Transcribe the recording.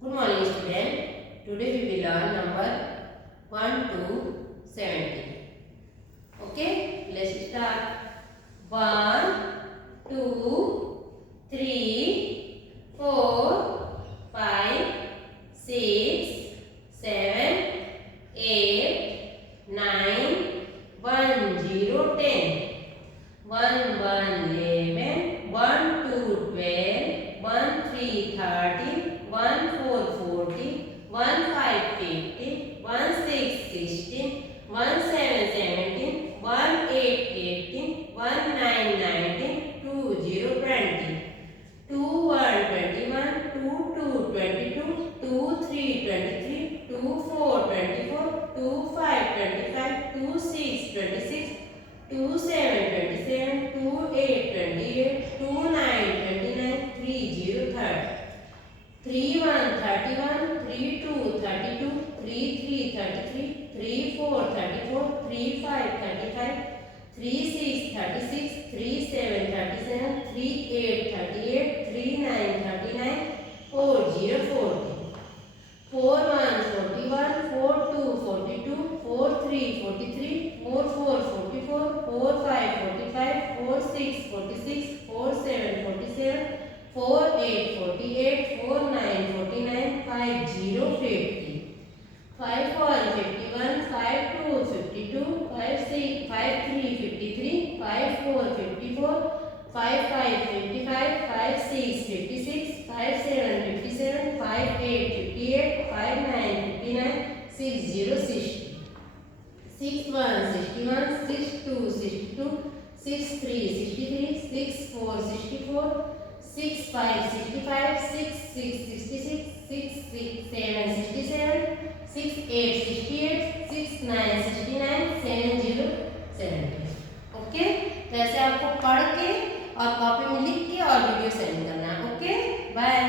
Good morning, student. Today we will learn number 1 to 17. Okay, let's start. 1, 2, 3, 4, 5, 6, 7, 8, 9, 1, 0, 10. 1, 1, 11, 1, 2, 12, 1, 3, 13, 1, 4, 14, 1, 5, 15, 1, 6, 16, 1, 7, 17, 1, 8, 18, 1, 9, 19, 2, 0, 20. 2, 1, 21, 2, 2, 22, 2, 3, 23, 2, 4, 24, 2, 5, 25, 2, 6, 26, 2, 7, 27, 2, 8, 28, 2, 9, 29, 3, 0, 30. 3, 1, 31, 3, 2, 32, 3, 3, 33, 3, 4, 34, 3, 5, 35, 3, 6, 36, 3, 7, 37, 3, 8, 38, 3, 9, 39, 4, 0, 40. 4, 1, 41, 4, 2, 42, 4, 3, 43, 4, 4, 44, 4, 5, 45, 4, 6, 46, 4, 7, 47, 4, 8, 48, 4, 9, 49, 5, 0, 50. 5, 1, 51, 5, 2, 52, 5, 6, 5, 3, 53, 5, 4, 54, 5, 5, 55, 5, 6, 56, 5, 7, 57, 5, 8, 58, 5, 9, 59, 6, 0, 60. 6, 1, 61, 6, 2, 62, 6, 3, 63, 6, 4, 64, 6, 5, 65, 6, 6, 66, 6, 6, 7, 67, 6, 8, 68, 6, 9, 69, 7, 0, 70. Okay, तो ऐसे आपको पढ़ के और कॉपी में लिख के और वीडियो सेंड करना है. Okay, bye.